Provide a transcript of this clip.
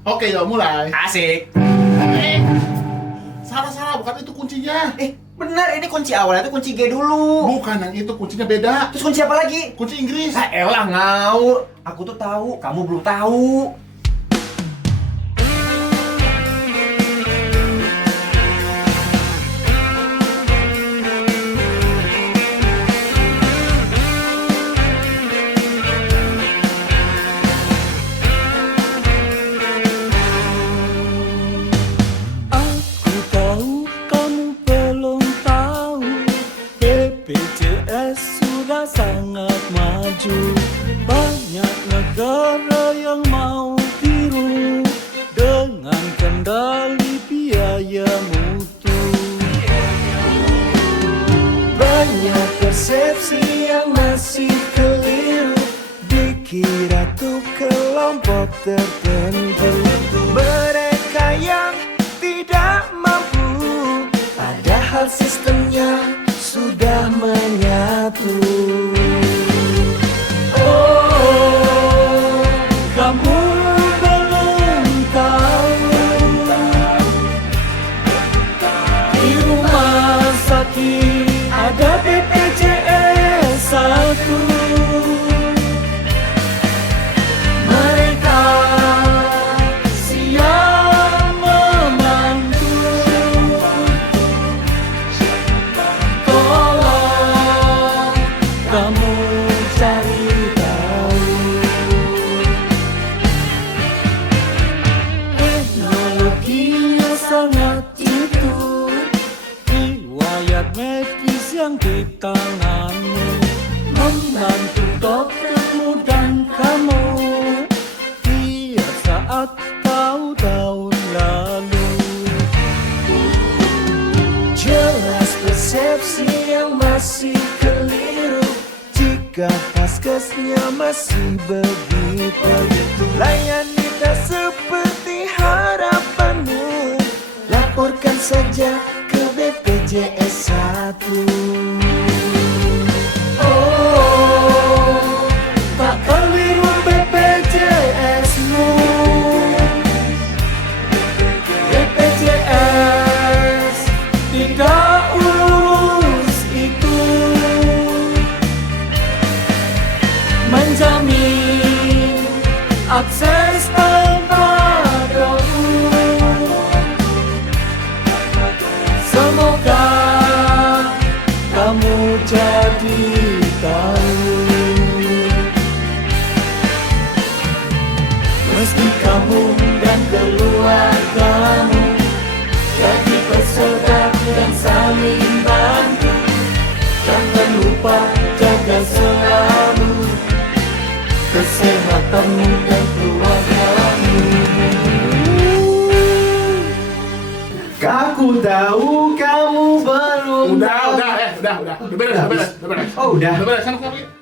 Oke, yuk mulai. Asik. Salah, bukan itu kuncinya. Benar, ini kunci awalnya tuh kunci G dulu. Bukan yang itu, kuncinya beda. Terus kunci apa lagi? Kunci Inggris. Elah ngawur. Aku tuh tahu, kamu belum tahu. Aku tahu kamu belum tahu, BPJS sudah sangat maju. Banyak negara yang mau tiru dengan kendali biaya mutu. Banyak persepsi yang masih keliru, dikira tuh kelompok tertentu. Mereka yang tidak mampu, padahal sistemnya sudah menyatu. Oh, kamu belum tahu, di rumah sakit ada BPJS 1. Mereka siap membantu. Tolong kamu cari tahu. Teknologinya sangat jitu, riwayat medis yang di tanganmu membantu doktermu dan kamu. Tiap saat kau tahun lalu, jelas persepsi yang masih keliru. Jika paskesnya masih begitu, layani tak seperti harapanmu. Laporkan saja ke BPJS 1. Oh, tak keliru BPJS-mu. BPJS tidak urus itu, menjamin akses tanpa doku. Semoga kamu jadi tahu. Meski kamu dan keluargamu jadi peserta dan saling bantu, jangan lupa jaga selalu kesehatanmu dan keluargamu. Aku tahu kamu belum. Udah beres. Oh, udah. Udah beres, sana pergi.